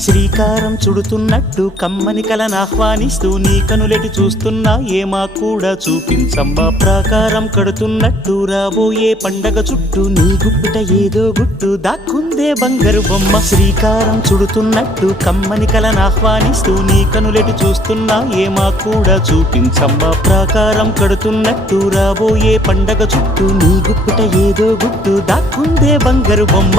శ్రీకారం చుడుతున్నట్టు కమ్మని కలను ఆహ్వానిస్తూ నీ కనులెటి చూస్తున్నా ఏమా కూడా చూపించమ్మా. ప్రాకారం కడుతున్నట్టు రాబోయే పండగ చుట్టూ నీ గుప్పిట ఏదో గుట్టు దాక్కుందే బంగారు బొమ్మ. శ్రీకారం చుడుతున్నట్టు కమ్మని కలను ఆహ్వానిస్తూ నీ కనులెటి చూస్తున్నా ఏమా కూడా చూపించమ్మా. ప్రాకారం కడుతున్నట్టు రాబోయే పండగ చుట్టూ నీ గుప్పిట ఏదో గుట్టు దాక్కుందే బంగారు బొమ్మ.